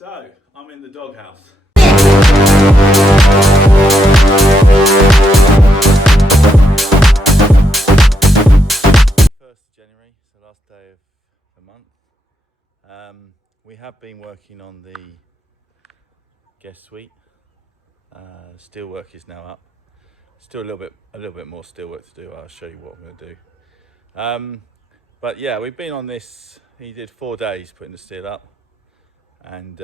So, I'm in the doghouse. 1st of January, so last day of the month. We have been working on the guest suite. Steelwork is now up. Still a little bit more steelwork to do. I'll show you what I'm going to do. But yeah, we've been on this. He did 4 days putting the steel up, and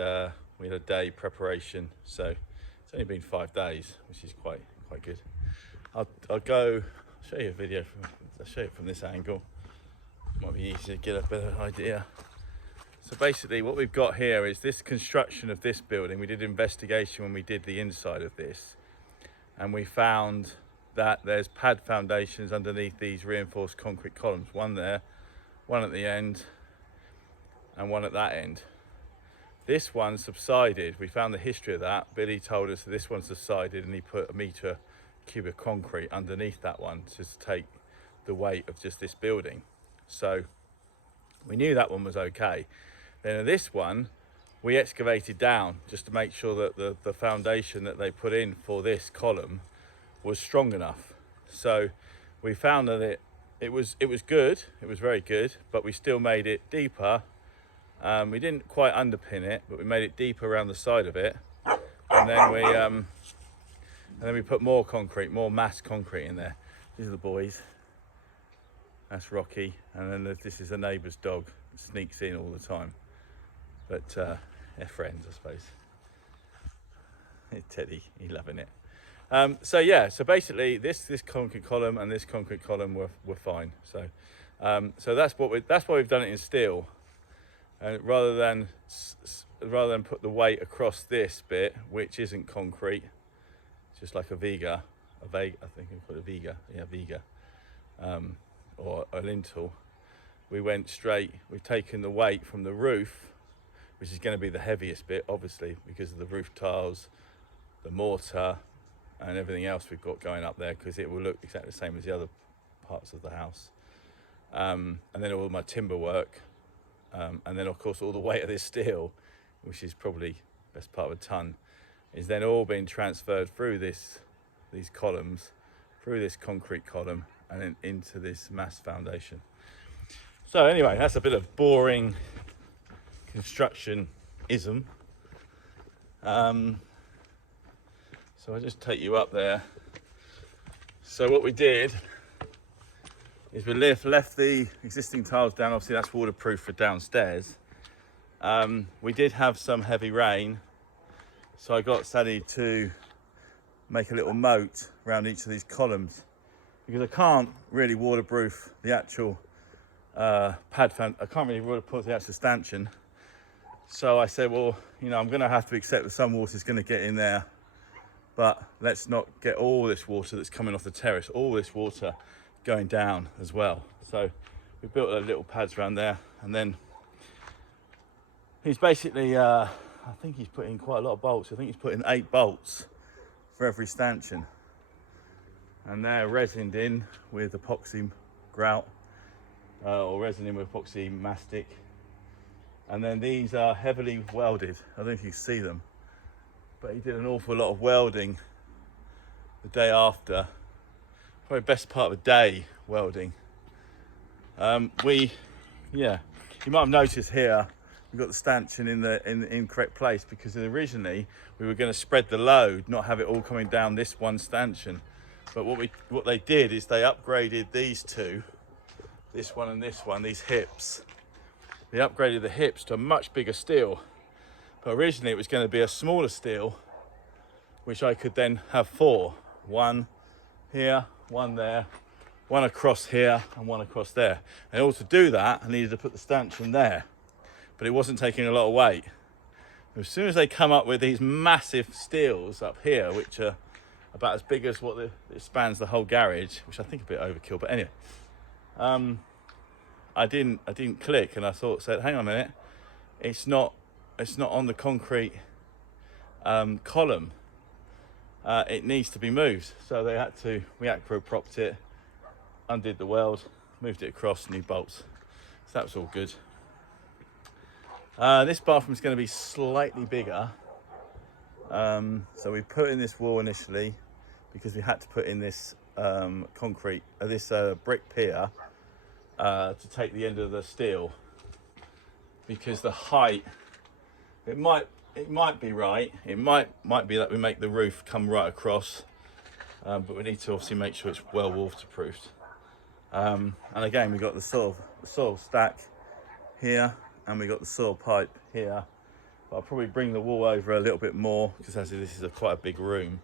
we had a day preparation. So it's only been 5 days, which is quite good. I'll show you a video. I'll show you from this angle. Might be easy to get a better idea. So basically, what we've got here is this construction of this building. We did investigation when we did the inside of this, and we found that there's pad foundations underneath these reinforced concrete columns. One there, one at the end, and one at that end. This one subsided. We found the history of that. Billy told us that this one subsided, and he put 1 metre cube of concrete underneath that one to take the weight of just this building. So we knew that one was okay. Then this one, we excavated down just to make sure that the foundation that they put in for this column was strong enough. So we found that it was good. It was very good, but we still made it deeper. We didn't quite underpin it, but we made it deeper around the side of it, and then we put more concrete, more mass concrete in there. These are the boys. That's Rocky, and then this is the neighbour's dog that sneaks in all the time. But they're friends, I suppose. Teddy, he's loving it. So yeah, so basically this concrete column and this concrete column were fine. So that's why we've done it in steel, and rather than put the weight across this bit, which isn't concrete, just like a Viga, I think we call it a Viga, yeah, Viga, or a lintel. We went straight. We've taken the weight from the roof, which is going to be the heaviest bit, obviously, because of the roof tiles, the mortar, and everything else we've got going up there, because it will look exactly the same as the other parts of the house. And then all my timber work, and then of course all the weight of this steel, which is probably best part of a ton, is then all being transferred through these columns, through this concrete column, and then into this mass foundation. So anyway, that's a bit of boring construction-ism. So I'll just take you up there. So what we did is we left the existing tiles down. Obviously that's waterproof for downstairs. We did have some heavy rain, so I got Sally to make a little moat around each of these columns, because I can't really waterproof the actual pad fan. I can't really waterproof the actual stanchion. So I said, well, I'm going to have to accept that some water is going to get in there, but let's not get all this water that's coming off the terrace, all this water going down as well. So we built little pads around there, and then he's basically, I think he's put in quite a lot of bolts. I think he's put in 8 bolts for every stanchion. And they're resined in with epoxy grout, or resin in with epoxy mastic. And then these are heavily welded. I don't know if you see them, but he did an awful lot of welding the day after. Probably best part of a day welding. You might have noticed here, we've got the stanchion in the incorrect place, because originally we were going to spread the load, not have it all coming down this one stanchion. But what they did is they upgraded these two, this one and this one, these hips. They upgraded the hips to a much bigger steel. But originally it was going to be a smaller steel, which I could then have 4. One here, one there, one across here, and one across there. And in order to do that, I needed to put the stanchion there, but it wasn't taking a lot of weight. As soon as they come up with these massive steels up here, which are about as big as it spans the whole garage, which I think a bit overkill, but anyway, I didn't click, and I said, hang on a minute, it's not on the concrete column. It needs to be moved. So we acro-propped it, undid the weld, moved it across, new bolts. So that was all good. This bathroom's going to be slightly bigger. So we put in this wall initially because we had to put in this concrete, this brick pier to take the end of the steel, because the height, it might be right. It might be that we make the roof come right across, but we need to obviously make sure it's well waterproofed. And again, we got the soil stack here, and we got the soil pipe here. But I'll probably bring the wall over a little bit more because as this is quite a big room.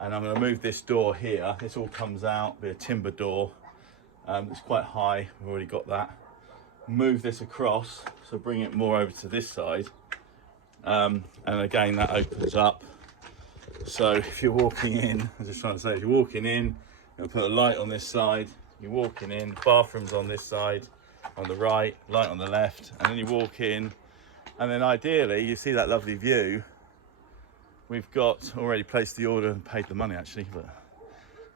And I'm going to move this door here. This all comes out, be a timber door. It's quite high. We've already got that. Move this across, so bring it more over to this side. And again, that opens up. So if you're walking in, I'm just trying to say, if you're walking in, you'll put a light on this side. You're walking in, bathroom's on this side, on the right, light on the left, and then you walk in. And then ideally, you see that lovely view. We've got already placed the order and paid the money actually,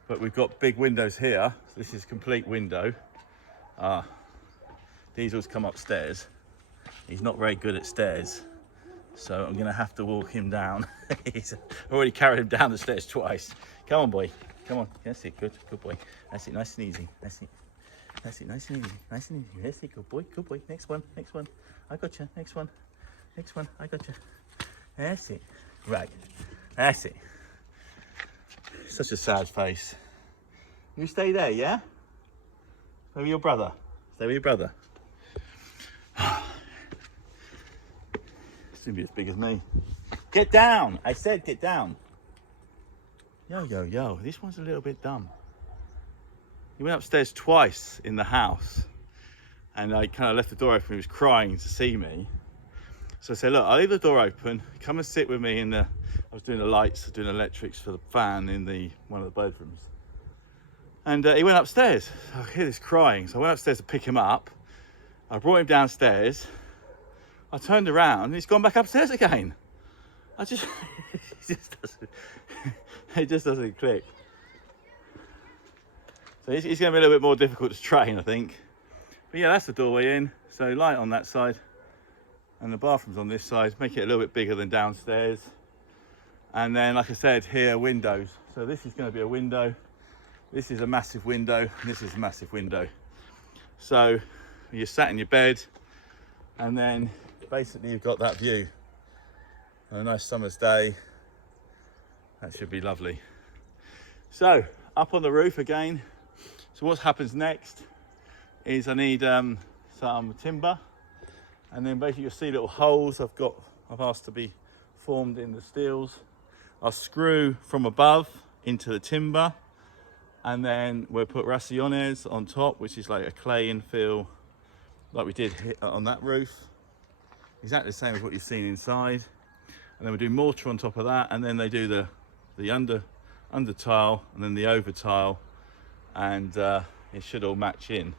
but we've got big windows here. So this is complete window. Diesel's come upstairs. He's not very good at stairs, so I'm gonna have to walk him down. He's already carried him down the stairs twice. Come on, boy. Come on. That's it. Good boy. That's it. Nice and easy. That's it. Nice and easy. Nice and easy. That's it. Good boy. Good boy. Next one. I got you. Next one. I got you. That's it. Right. That's it. Such a sad face. You stay there, yeah? Stay with your brother. It's gonna be as big as me. Get down! I said get down. Yo. This one's a little bit dumb. He went upstairs twice in the house, and I kind of left the door open. He was crying to see me. So I said, look, I'll leave the door open. Come and sit with me in the, I was doing the lights, doing electrics for the fan in one of the bedrooms. And he went upstairs. I hear this crying. So I went upstairs to pick him up. I brought him downstairs. I turned around and he's gone back upstairs again. It just doesn't click. So he's going to be a little bit more difficult to train, I think. But yeah, that's the doorway in. So light on that side. And the bathroom's on this side, make it a little bit bigger than downstairs. And then, like I said, here, windows. So this is going to be a window. This is a massive window, and this is a massive window. So you're sat in your bed, and then basically you've got that view. On a nice summer's day, that should be lovely. So up on the roof again. So what happens next is I need some timber. And then basically you'll see little holes I've asked to be formed in the steels. I'll screw from above into the timber, and then we'll put raciones on top, which is like a clay infill like we did on that roof. Exactly the same as what you've seen inside. And then we'll do mortar on top of that, and then they do the under tile and then the over tile, and it should all match in.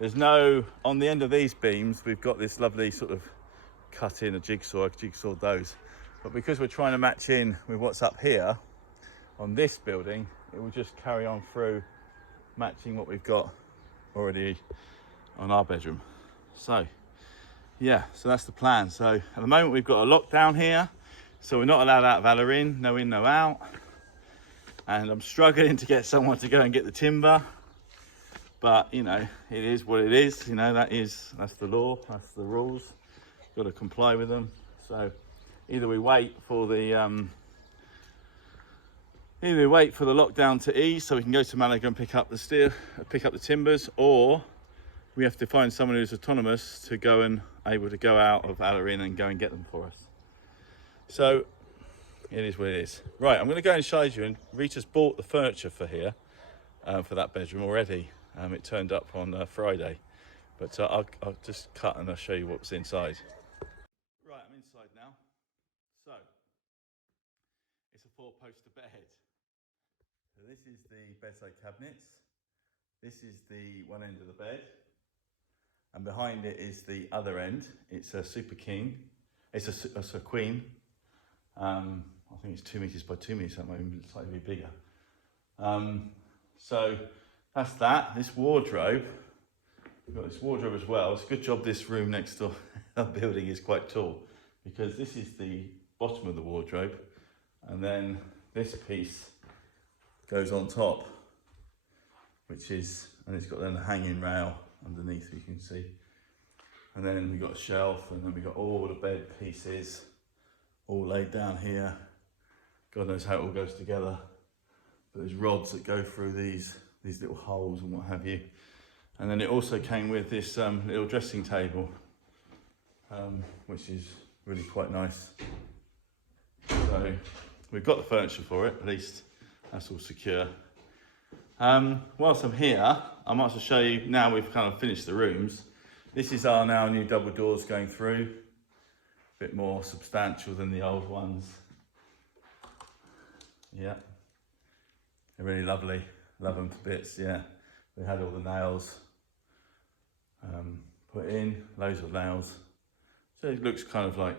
There's no, on the end of these beams, we've got this lovely sort of cut in a jigsaw, I've jigsawed those. But because we're trying to match in with what's up here on this building, it will just carry on through matching what we've got already on our bedroom. So yeah, so that's the plan. So at the moment we've got a lockdown here, so we're not allowed out of Alarin, no in, no out. And I'm struggling to get someone to go and get the timber. But you know, it is what it is. You know, that's the law, that's the rules. Got to comply with them. So either we wait for the lockdown to ease, so we can go to Malaga and pick up the timbers, or we have to find someone who's autonomous to go and able to go out of Alarin and go and get them for us. So it is what it is. Right, I'm going to go and show you. And Rita's bought the furniture for here, for that bedroom already. It turned up on Friday, but I'll just cut and I'll show you what's inside. Right, I'm inside now. So it's a 4-poster bed. So this is the bedside cabinets. This is the one end of the bed, and behind it is the other end. It's a super king. It's a queen. I think it's 2 meters by 2 meters. That might be slightly bigger. So that's that. This wardrobe. We've got this wardrobe as well. It's a good job this room next door, building is quite tall, because this is the bottom of the wardrobe, and then this piece goes on top, which is, and it's got then a hanging rail underneath, you can see. And then we've got a shelf, and then we've got all the bed pieces all laid down here. God knows how it all goes together. But there's rods that go through these little holes and what have you. And then it also came with this little dressing table, which is really quite nice. So we've got the furniture for it, at least that's all secure. Whilst I'm here, I might as well show you, now we've kind of finished the rooms. This is our now new double doors going through. A bit more substantial than the old ones. Yeah, they're really lovely. Love them to bits, yeah. We had all the nails put in, loads of nails. So it looks kind of like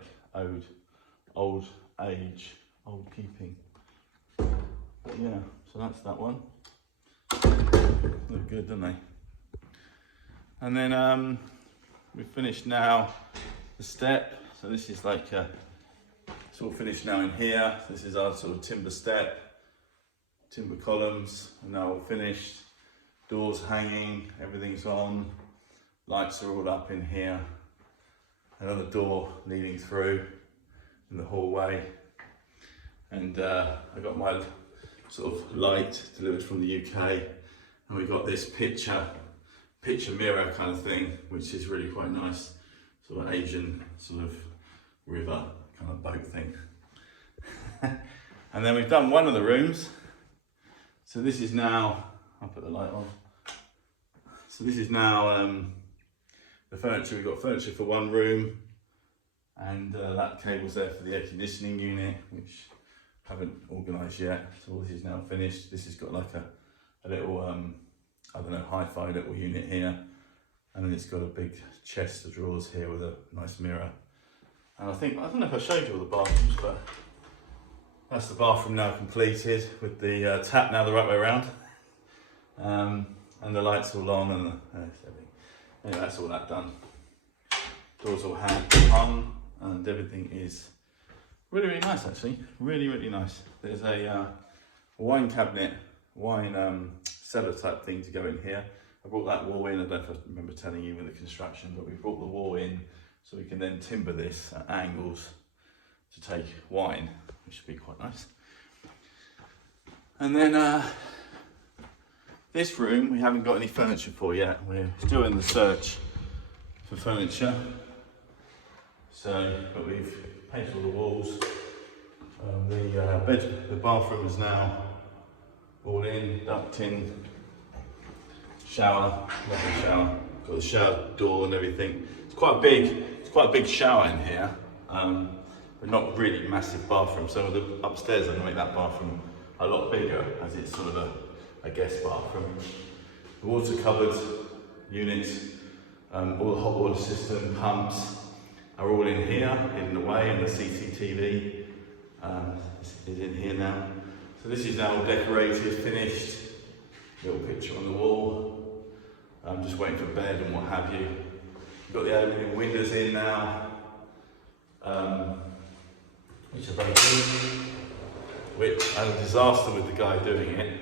old age, old keeping. But yeah, so that's that one. Look good, don't they? And then we've finished now the step. So this is like, it's all finished now in here. This is our sort of timber step, timber columns, and now all finished. Doors hanging, everything's on. Lights are all up in here. Another door leading through in the hallway. And I got my sort of light delivered from the UK. And we got this picture mirror kind of thing, which is really quite nice. Sort of Asian sort of river kind of boat thing. And then we've done one of the rooms. So this is now, I'll put the light on. So this is now the furniture. We've got furniture for one room, and that cable's there for the air conditioning unit, which I haven't organised yet. So all this is now finished. This has got like a little, I don't know, hi-fi little unit here. And then it's got a big chest of drawers here with a nice mirror. And I don't know if I showed you all the bathrooms, but that's the bathroom now completed, with the tap now the right way around. And the lights all on, and everything. Anyway, that's all that done. Doors all hung, and everything is really, really nice actually. Really, really nice. There's a wine cabinet, wine cellar type thing to go in here. I brought that wall in. I don't know if I remember telling you with the construction, but we brought the wall in so we can then timber this at angles to take wine, which should be quite nice. And then this room we haven't got any furniture for yet. We're still in the search for furniture. So, but we've painted all the walls. The bathroom is now all in, duct in. Shower, lovely shower. Got the shower door and everything. It's quite a big shower in here, but not really massive bathroom. So the upstairs, I'm gonna make that bathroom a lot bigger, as it's sort of a guest bathroom. The water cupboard units, all the hot water system, pumps are all in here, hidden away, and the CCTV is in here now. So this is now all decorated, finished. Little picture on the wall. I'm just waiting for bed and what have you. We've got the aluminium windows in now, which are very good. Which I had a disaster with the guy doing it.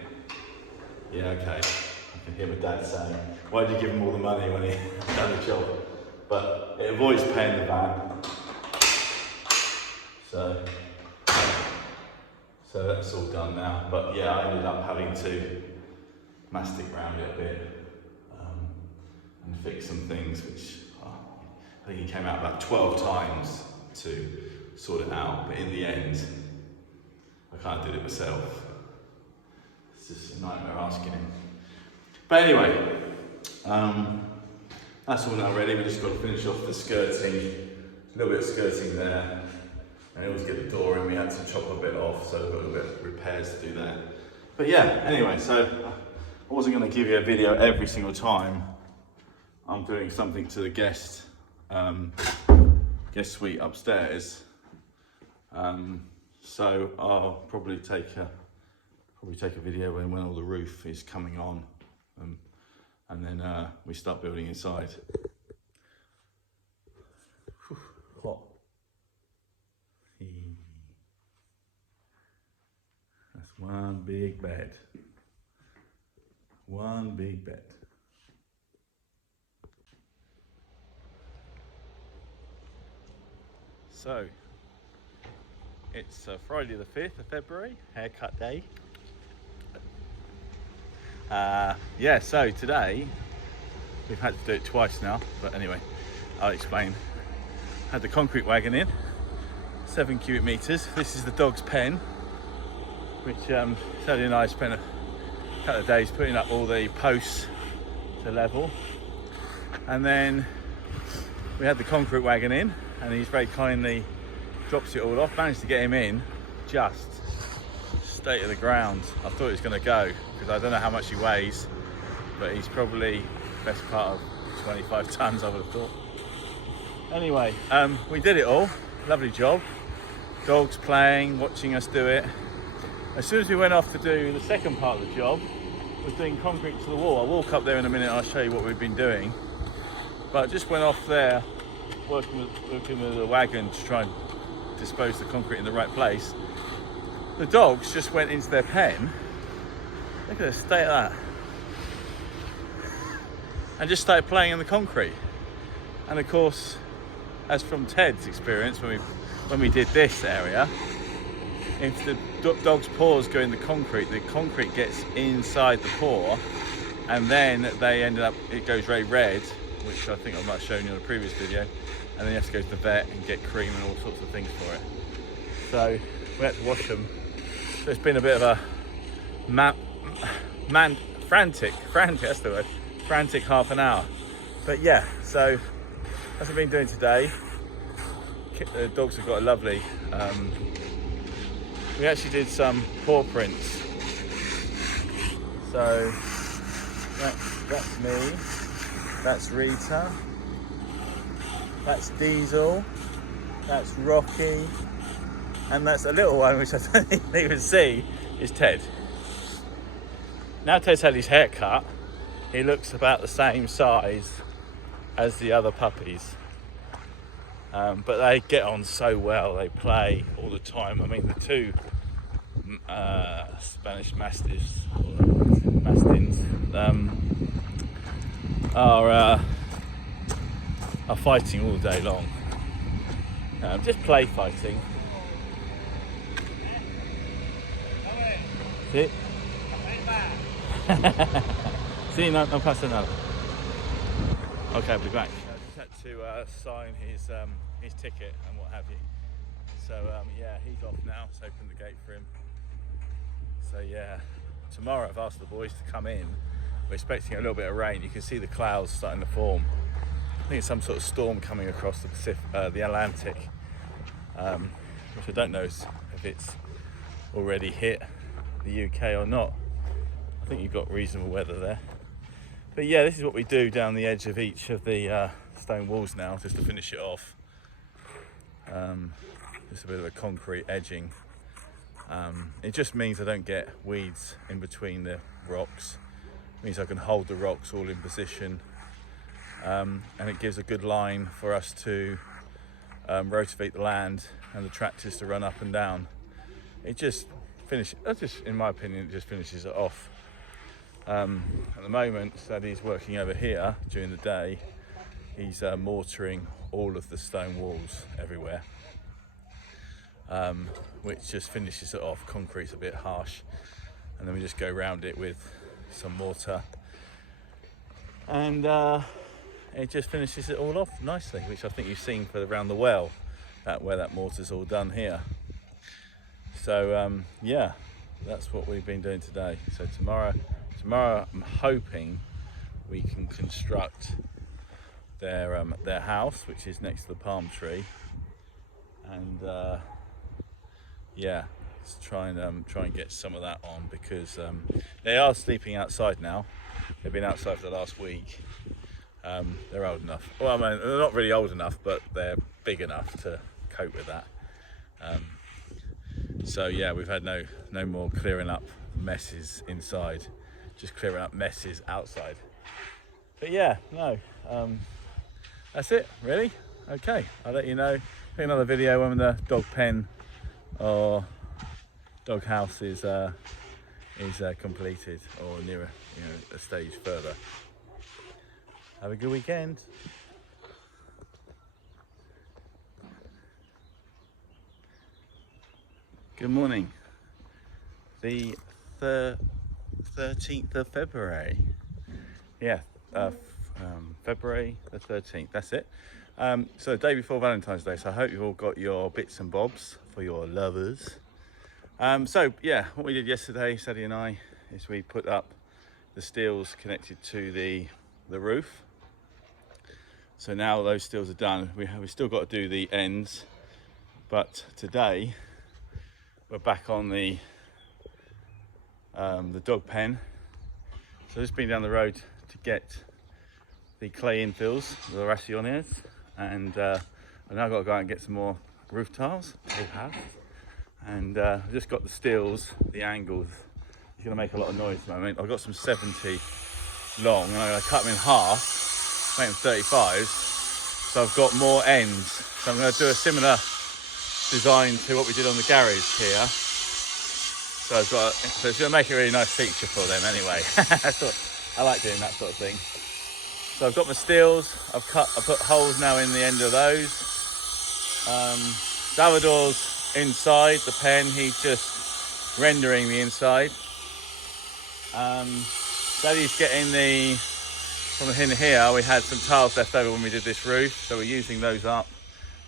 Yeah, okay. I can hear my dad saying, why did you give him all the money when he done the job? But it avoids paying the van. So that's all done now. But yeah, I ended up having to mastic round it a bit and fix some things, which I think he came out about 12 times to sort it out, but in the end I can't do it myself. It's just a nightmare asking him. But anyway, that's all now ready. We just got to finish off the skirting, a little bit of skirting there, and always get the door in. We had to chop a bit off, so we've got a little bit of repairs to do there. But yeah, anyway, so I wasn't going to give you a video every single time I'm doing something to the guest suite upstairs. So I'll probably take a video when all the roof is coming on, and then we start building inside. One big bed. One big bed. So, it's Friday the 5th of February, haircut day. Yeah, so today, we've had to do it twice now, but anyway, I'll explain. Had the concrete wagon in, 7 cubic meters. This is the dog's pen, which Sally and I spent a couple of days putting up all the posts to level. And then we had the concrete wagon in, and he's very kindly drops it all off. Managed to get him in, just state of the ground. I thought he was going to go, because I don't know how much he weighs, but he's probably best part of 25 tons, I would have thought. Anyway, we did it all. Lovely job. Dogs playing, watching us do it. As soon as we went off to do the second part of the job, was doing concrete to the wall. I'll walk up there in a minute and I'll show you what we've been doing. But I just went off there, working with the wagon to try and dispose the concrete in the right place. The dogs just went into their pen. Look at the state of that. And just started playing in the concrete. And of course, as from Ted's experience when we did this area, if the dog's paws go in the concrete gets inside the paw, and then it goes very red, which I think I might have shown you in a previous video, and then you have to go to the vet and get cream and all sorts of things for it. So we had to wash them. So it's been a bit of a frantic, that's the word, frantic half an hour. But yeah, so that's what I've been doing today. The dogs have got a lovely, we actually did some paw prints. So that's me, that's Rita, that's Diesel, that's Rocky, and that's a little one which I don't even see, is Ted. Now Ted's had his hair cut, he looks about the same size as the other puppies. But they get on so well, they play all the time. I mean, the two Spanish Mastiffs, Mastins, are fighting all day long. Just play fighting. Sí. Sí, no pasa nada. Okay, I'll be back. I just had to sign his ticket and what have you. So yeah, he's off now. It's opened the gate for him. So yeah, tomorrow I've asked the boys to come in. We're expecting a little bit of rain. You can see the clouds starting to form. I think it's some sort of storm coming across the the Atlantic, which I don't know if it's already hit the UK or not. I think you've got reasonable weather there. But yeah, this is what we do down the edge of each of the stone walls now, just to finish it off. Just a bit of a concrete edging. It just means I don't get weeds in between the rocks. It means I can hold the rocks all in position. And it gives a good line for us to rotivate the land and the tractors to run up and down. It just in my opinion, it just finishes it off. At the moment, Sadie's working over here during the day. He's mortaring all of the stone walls everywhere, which just finishes it off. Concrete's a bit harsh, and then we just go around it with some mortar, and it just finishes it all off nicely, which I think you've seen around the well, where that mortar's all done here. So yeah, that's what we've been doing today. So tomorrow I'm hoping we can construct their house, which is next to the palm tree, and yeah, let's try and get some of that on, because they are sleeping outside now. They've been outside for the last week. They're old enough. Well, I mean, they're not really old enough, but they're big enough to cope with that. So yeah, we've had no more clearing up messes inside, just clearing up messes outside. But yeah, no, that's it really. Okay, I'll let you know in another video when the dog pen or doghouse is completed, or nearer, a stage further. Have a good weekend. Good morning. The 13th of February. Yeah, February the 13th. That's it. So the day before Valentine's Day. So I hope you've all got your bits and bobs for your lovers. So yeah, what we did yesterday, Sadie and I, is we put up the steels connected to the roof. So now those steels are done. We still got to do the ends, but today we're back on the dog pen. So just been down the road to get the clay infills, the raciones, and I've now got to go out and get some more roof tiles. And I've just got the steels, the angles. It's going to make a lot of noise at the moment. I've got some 70 long, and I'm going to cut them in half, make them 35s. So I've got more ends. So I'm going to do a similar design to what we did on the garage here. So it's going to make a really nice feature for them anyway. I like doing that sort of thing. So I've got my steels. I put holes now in the end of those. Salvador's inside the pen. He's just rendering the inside. Daddy's getting from in here. We had some tiles left over when we did this roof, so we're using those up.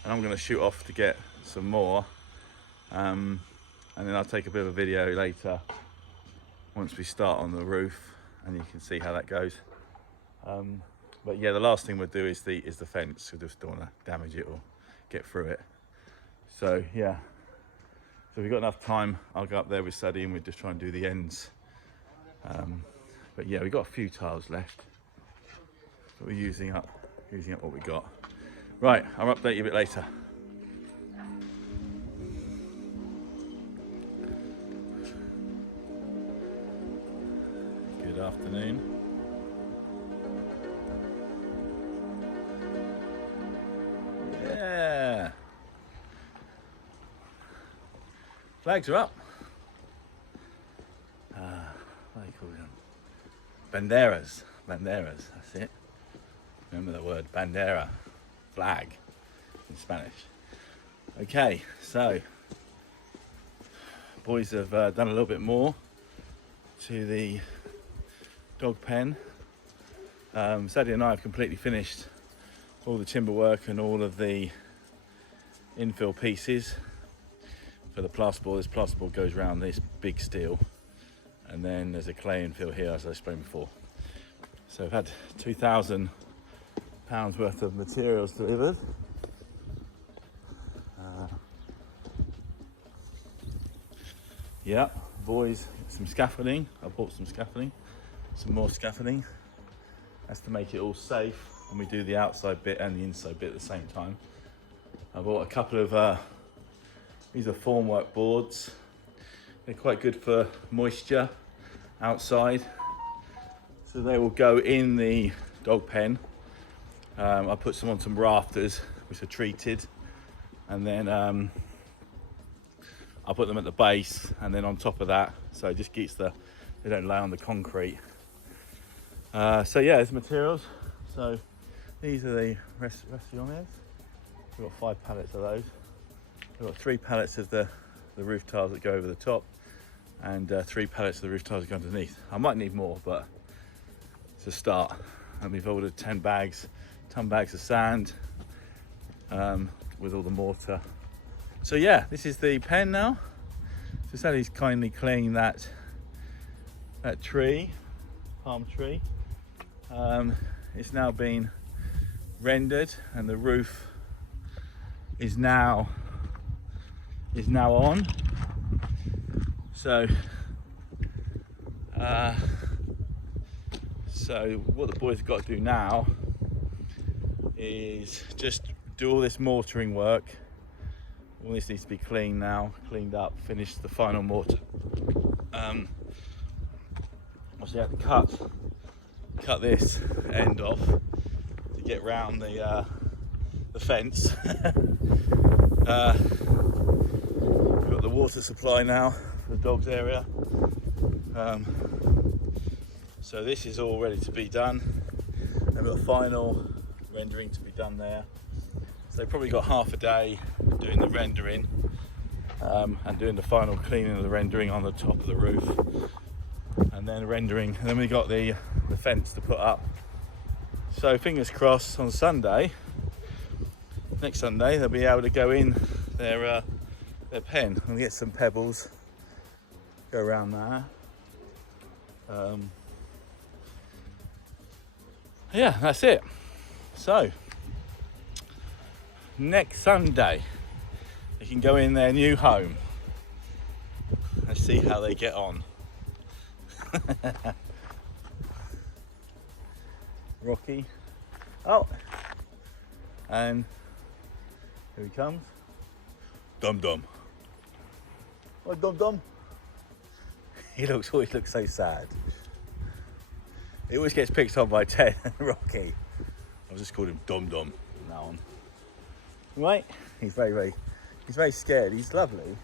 And I'm going to shoot off to get some more. And then I'll take a bit of a video later once we start on the roof, and you can see how that goes. But yeah, the last thing we'll do is the fence. We just don't want to damage it or get through it. So yeah, so if we've got enough time, I'll go up there with Sadie and we'll just try and do the ends. But yeah, we've got a few tiles left, but we're using up what we got. Right, I'll update you a bit later. Good afternoon. Yeah. Flags are up. What do you call them? Banderas. Banderas, that's it. Remember the word bandera, flag in Spanish. Okay, so boys have done a little bit more to the dog pen. Sadie and I have completely finished all the timber work and all of the infill pieces for the plasterboard. This plasterboard goes around this big steel, and then there's a clay infill here, as I explained before. So I've had £2,000 worth of materials delivered. Yeah, boys, some scaffolding. I bought some scaffolding, some more scaffolding. That's to make it all safe when we do the outside bit and the inside bit at the same time. I bought a couple of, these are formwork boards. They're quite good for moisture outside. So they will go in the dog pen. I put some on some rafters, which are treated. And then I'll put them at the base and then on top of that, so it just keeps they don't lay on the concrete. So yeah, there's materials. So these are the raciones. We've got 5 pallets of those. We've got 3 pallets of the roof tiles that go over the top, and 3 pallets of the roof tiles that go underneath. I might need more, but it's a start. And we've ordered 10 bags of sand with all the mortar. So yeah, this is the pen now. So Sally's kindly cleaning that tree, palm tree. It's now been rendered, and the roof is now on. So what the boys have got to do now is just do all this mortaring work. All this needs to be cleaned up, finish the final mortar. Obviously I have to cut this end off to get round the fence. We've got the water supply now the dogs area. So this is all ready to be done. I've got a final rendering to be done there. So they've probably got half a day doing the rendering and doing the final cleaning of the rendering on the top of the roof, and then rendering, and then we got the fence to put up. So fingers crossed on Sunday, next Sunday, they'll be able to go in their pen and get some pebbles, go around there. Yeah, that's it. So next Sunday they can go in their new home. Let's see how they get on. Rocky. Oh, and here he comes. Dum Dum. Oh, Dum Dum. He always looks so sad. He always gets picked on by Ted and Rocky. I've just called him Dum Dum from now on. Right? He's very scared. He's lovely,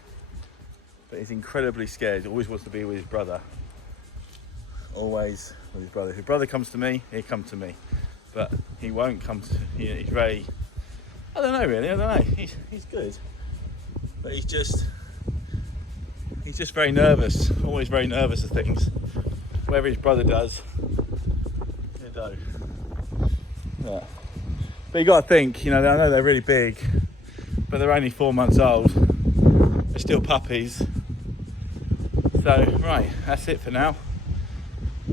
but he's incredibly scared. He always wants to be with his brother. Always with his brother. If his brother comes to me, he'll come to me. But he won't come to, he's very, I don't know really, I don't know. He's good. But he's just very nervous. Always very nervous of things. Whatever his brother does, he'll do. Yeah. But you got to think, I know they're really big, but they're only 4 months old. They're still puppies. So, right, that's it for now.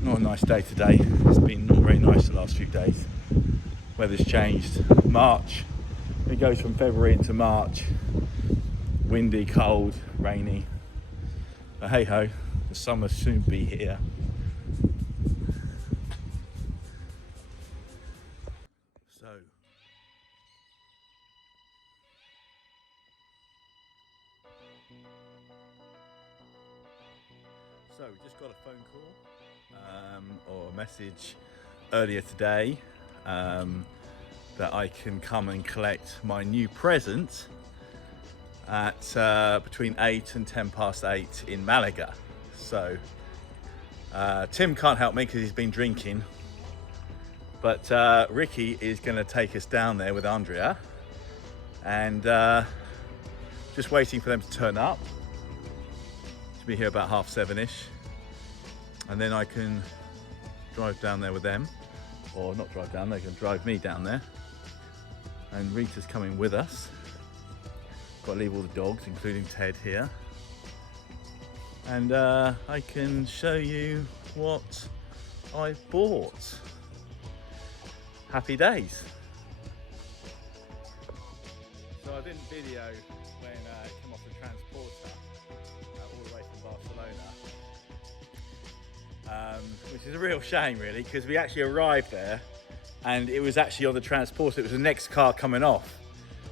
Not a nice day today. It's been not very nice the last few days. Weather's changed. March, it goes from February into March. Windy, cold, rainy. But hey ho, the summer soon be here. So we just got a phone call or a message earlier today that I can come and collect my new present at between 8 and 10 past 8 in Malaga. So Tim can't help me because he's been drinking, but Ricky is going to take us down there with Andrea, and just waiting for them to turn up. Be here about 7:30ish, and then I can drive down there with them, or not drive down, they can drive me down there, and Rita's coming with us. Got to leave all the dogs, including Ted, here, and I can show you what I bought. Happy days. So I didn't video when it came off the transporter all the way from Barcelona, which is a real shame really, because we actually arrived there and it was actually on the transporter. It was the next car coming off,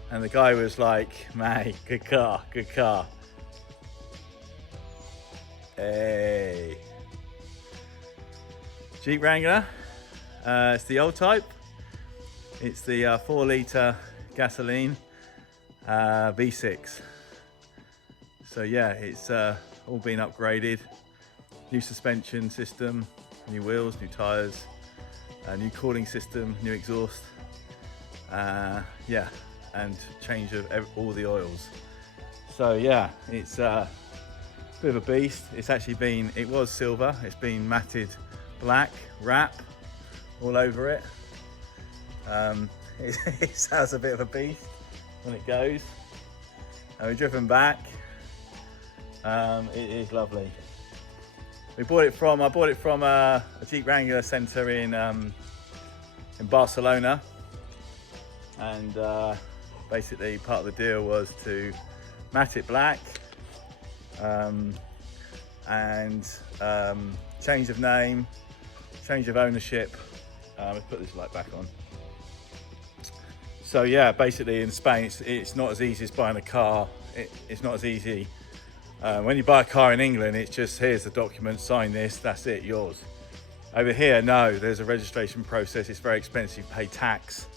and the guy was like, "Mate, good car, good car." Hey, Jeep Wrangler. It's the old type. It's the 4 litre gasoline V6. So yeah, it's all been upgraded. New suspension system, new wheels, new tyres, new cooling system, new exhaust. Yeah, and change of all the oils. So yeah, it's a bit of a beast. It's actually been, it was silver, it's been matted black wrap all over it. It sounds a bit of a beast when it goes. And we've driven back. It is lovely. I bought it from a Jeep Wrangler centre in Barcelona, and basically part of the deal was to matte it black, and change of name, change of ownership. Let's put this light back on. So yeah, basically in Spain it's not as easy as buying a car. It's not as easy. When you buy a car in England, it's just, here's the document, sign this, that's it, yours. Over here, no, there's a registration process. It's very expensive. You pay tax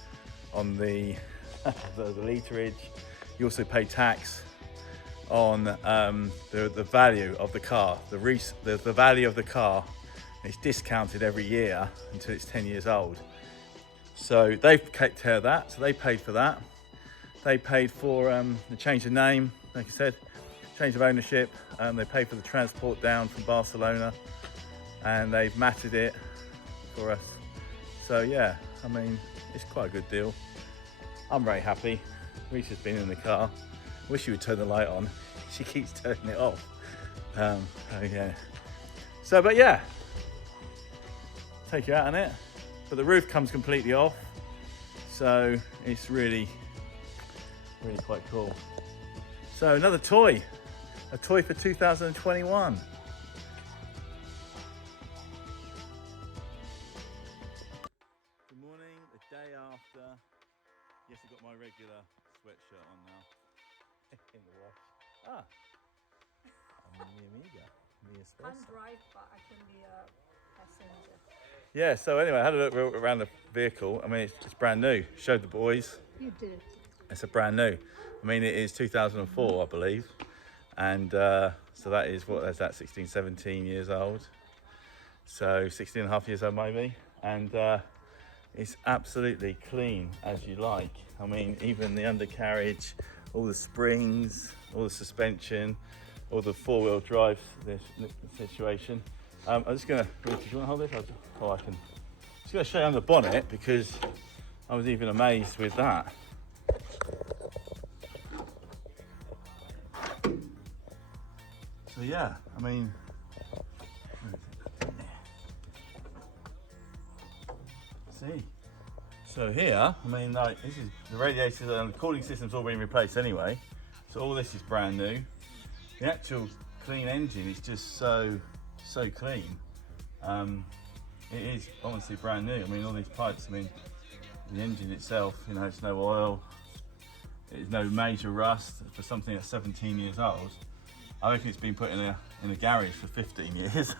on the literage. You also pay tax on the value of the car. The value of the car is discounted every year until it's 10 years old. So they've taken care of that. So they paid for that. They paid for the change of name, like I said, change of ownership. They paid for the transport down from Barcelona, and they've matted it for us. So yeah, I mean, it's quite a good deal. I'm very happy. Reece has been in the car. Wish she would turn the light on. She keeps turning it off. Oh yeah. So, but yeah, take you out on it. But the roof comes completely off, so it's really quite cool. So another toy, a toy for 2021. Good morning, the day after. Yes, I've got my regular sweatshirt on now. In the wash. I'm the Amiga, the Espresso. Can't drive, but I can be a passenger. Yeah, so anyway, I had a look around the vehicle. I mean, it's brand new. Showed the boys. You did. It's a brand new. I mean, it is 2004, I believe. And so that is, what is that, 16, 17 years old. So 16 and a half years old maybe. And it's absolutely clean as you like. I mean, even the undercarriage, all the springs, all the suspension, all the four-wheel drive situation. I'm just gonna, do you want to hold this? I can. Just gonna show you on the bonnet because I was even amazed with that. So yeah, I mean, see. So here, I mean, like, this is the radiators and the cooling system's all been replaced anyway. So all this is brand new. The actual clean engine is just so clean. It is honestly brand new. I mean, all these pipes, I mean, the engine itself, you know, it's no oil, it's no major rust for something that's 17 years old. I reckon it's been put in a garage for 15 years.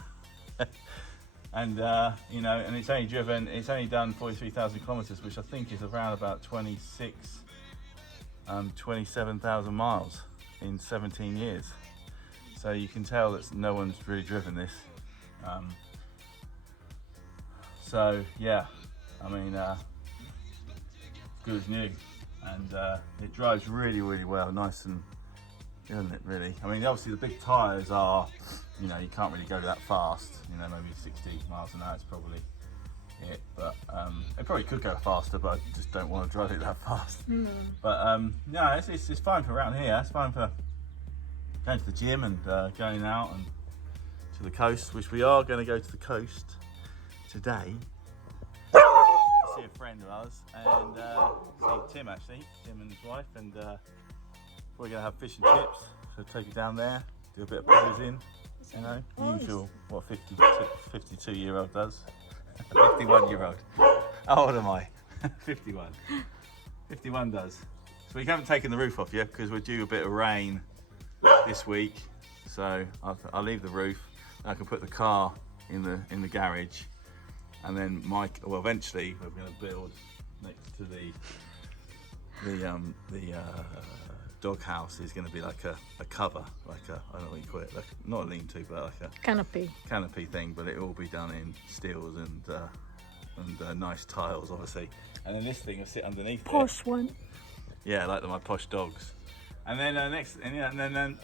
And you know, and it's only done 43,000 kilometers, which I think is around about 27,000 miles in 17 years. So you can tell that no one's really driven this. So yeah, I mean, good as new, and it drives really well, nice and, isn't it really? I mean, obviously the big tyres are, you know, you can't really go that fast, you know, maybe 60 miles an hour is probably it, but it probably could go faster, but I just don't want to drive it that fast. But no, it's fine for around here. It's fine for going to the gym and going out and to the coast, which we are going to go to the coast today to see a friend of ours and see Tim actually, Tim and his wife, and we're going to have fish and chips, so take you down there, do a bit of posing, you know, usual what 52-year-old does. 51-year-old. How old am I? 51. 51 does. So we haven't taken the roof off yet because we're due a bit of rain this week. So I'll leave the roof. I can put the car in the garage, and then eventually we're going to build next to the dog house is going to be like a cover, like I don't know what you call it, like not a lean-to, but like a canopy thing. But it will be done in steels and nice tiles, obviously. And then this thing will sit underneath. Posh one. Yeah, like my posh dogs. And then and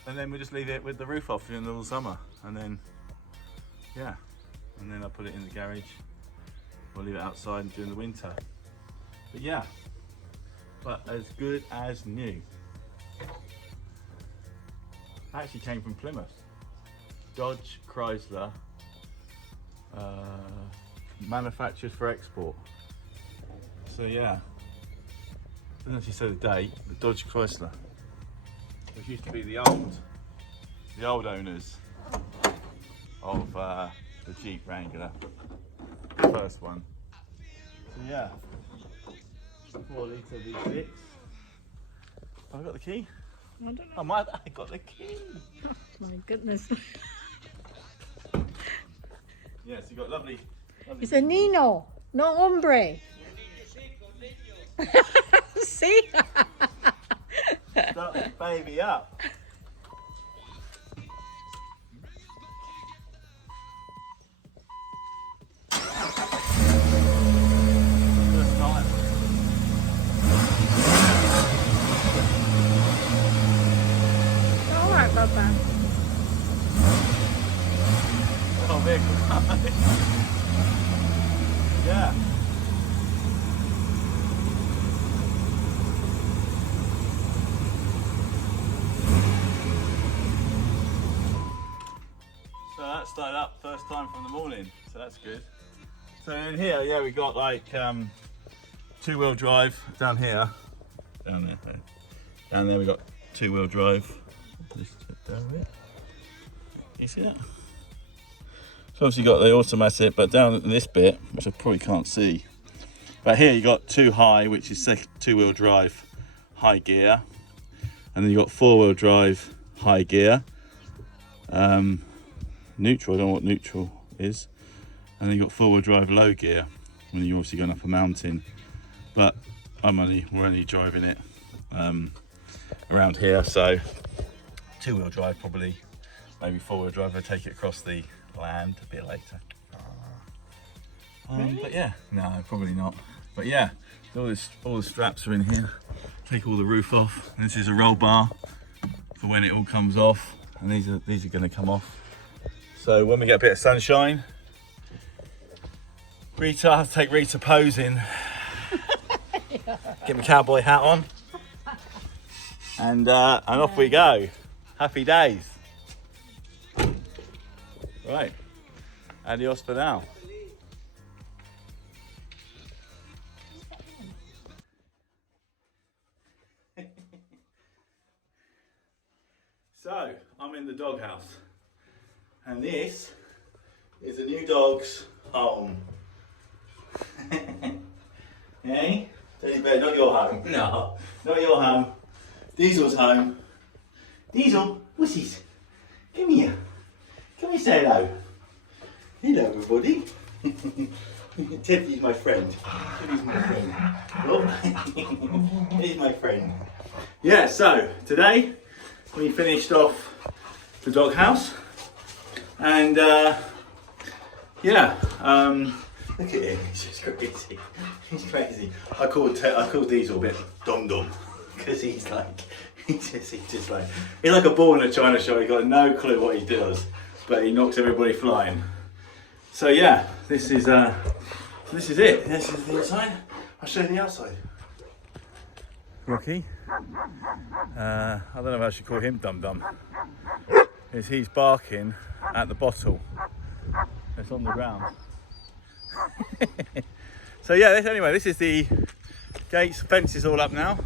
then we just leave it with the roof off during the summer, and then and then I'll put it in the garage. We'll leave it outside during the winter. But yeah, but as good as new. Actually came from Plymouth. Dodge Chrysler, manufactured for export. So yeah, doesn't actually say the date, but Dodge Chrysler, which used to be the old owners of the Jeep Wrangler, the first one. So yeah, 4 litre V6. Have I got the key? I don't know. I got the key. Oh, my goodness. Yes, you got lovely. It's a Nino, no hombre. See? Start the baby up. vehicle coming. Yeah. So that started up first time from the morning, so that's good. So in here, yeah, we got like two-wheel drive down here, down there we got two-wheel drive. Down there. You see that? So obviously you got the automatic, but down in this bit, which I probably can't see, but here you got two high, which is two-wheel drive high gear, and then you got four-wheel drive high gear. Neutral, I don't know what neutral is, and then you got four-wheel drive low gear when you're obviously going up a mountain. But we're only driving it around here, so two-wheel drive probably, maybe four-wheel drive. I take it across the land a bit later. Really? But yeah, no, probably not. But yeah, all the straps are in here. Take all the roof off. And this is a roll bar for when it all comes off, and these are going to come off. So when we get a bit of sunshine, Rita, I have to take Rita posing. Get my cowboy hat on, and off we go. Happy days. Right, adios for now. So I'm in the doghouse, and this is the new dog's home. Hey? Teddy bear, not your home. No, not your home. Diesel's home. Diesel, wussies, come here. Come here, say hello. Hello, everybody. Teddy's my friend. Teddy's my friend. Oh, he's my friend. Yeah, so today we finished off the doghouse, and yeah, look at him. He's just crazy. He's crazy. I call Diesel a bit dum-dum because he's like he's like a ball in a china shop. He's got no clue what he does, but he knocks everybody flying. So yeah, this is it. This is the inside. I'll show you the outside. Rocky. I don't know if I should call him dum-dum. He's barking at the bottle. It's on the ground. So yeah, anyway, this is the gates, fence is all up now,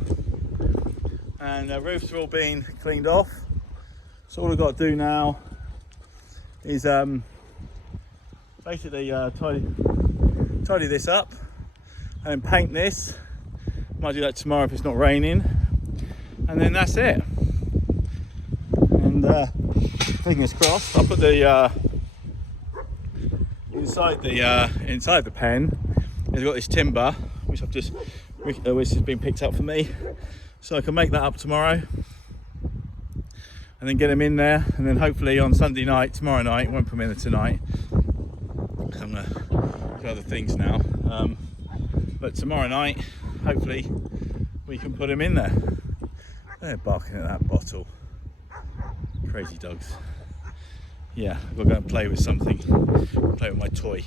and the roofs are all being cleaned off. So all I've got to do now is basically tidy this up and then paint this. Might do that tomorrow if it's not raining, and then that's it. And fingers crossed. I'll put the inside the pen. It's got this timber which has been picked up for me, so I can make that up tomorrow and then get them in there, and then hopefully on Sunday night, tomorrow night, won't put them in there tonight because I'm gonna do other things now, but tomorrow night hopefully we can put them in there. They're barking at that bottle. Crazy dogs. Yeah, I've got to go and play with something. Play with my toy.